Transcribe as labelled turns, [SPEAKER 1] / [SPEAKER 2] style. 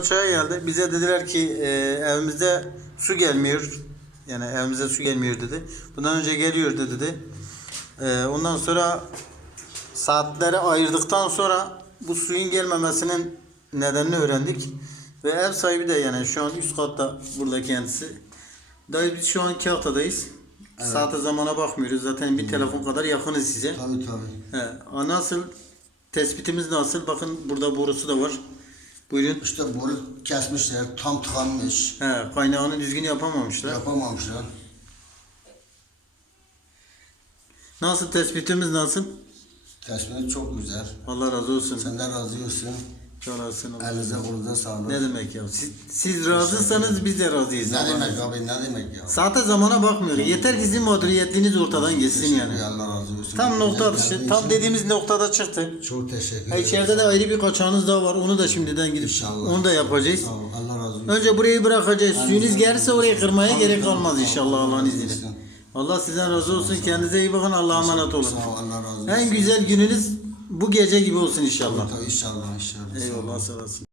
[SPEAKER 1] Çaya geldi. Bize dediler ki e, evimizde su gelmiyor. Yani evimize su gelmiyor dedi. Bundan önce geliyordu dedi. E, ondan sonra saatleri ayırdıktan sonra bu suyun gelmemesinin nedenini öğrendik. Ve ev sahibi de yani şu an üst katta burada kendisi. Dayı biz şu an iki haftadayız. Saate zamana bakmıyoruz. Zaten bir telefon kadar yakınız size.
[SPEAKER 2] Tabii tabii.
[SPEAKER 1] He, nasıl? Tespitimiz nasıl? Bakın burada borusu da var. Buyurun.
[SPEAKER 2] İşte boru kesmişler, tam tıkanmış.
[SPEAKER 1] He, kaynağını düzgün yapamamışlar.
[SPEAKER 2] Yapamamışlar.
[SPEAKER 1] Nasıl tespitimiz nasıl?
[SPEAKER 2] Tespiti çok güzel.
[SPEAKER 1] Allah razı olsun.
[SPEAKER 2] Senden razı olsun.
[SPEAKER 1] Çok razı olsun.
[SPEAKER 2] Elinize kolunuza sağlık.
[SPEAKER 1] Ne demek ya? Siz, siz razıysanız biz de razıyız.
[SPEAKER 2] Ne demek abi ne demek ya?
[SPEAKER 1] Saate zamana bakmıyor. Yeter ki sizin mağduriyetliğiniz ortadan geçsin yani.
[SPEAKER 2] Allah olsun.
[SPEAKER 1] Tam nokta atışı, tam dediğimiz noktada çıktı.
[SPEAKER 2] Çok teşekkür ederim.
[SPEAKER 1] İçeride de ayrı bir kaçağınız daha var. Onu da şimdiden gidip
[SPEAKER 2] İnşallah.
[SPEAKER 1] onu da yapacağız.
[SPEAKER 2] Sağ Allah razı olsun.
[SPEAKER 1] Önce burayı bırakacağız. Suyunuz gelirse orayı kırmaya gerek kalmaz inşallah Allah'ın izniyle. Allah sizden razı olsun. Kendinize iyi bakın. Allah'a emanet olun.
[SPEAKER 2] Sağ ol, Allah razı olsun.
[SPEAKER 1] En güzel gününüz bu gece gibi olsun inşallah.
[SPEAKER 2] Tabii, İnşallah inşallah.
[SPEAKER 1] Eyvallah sağ olasın.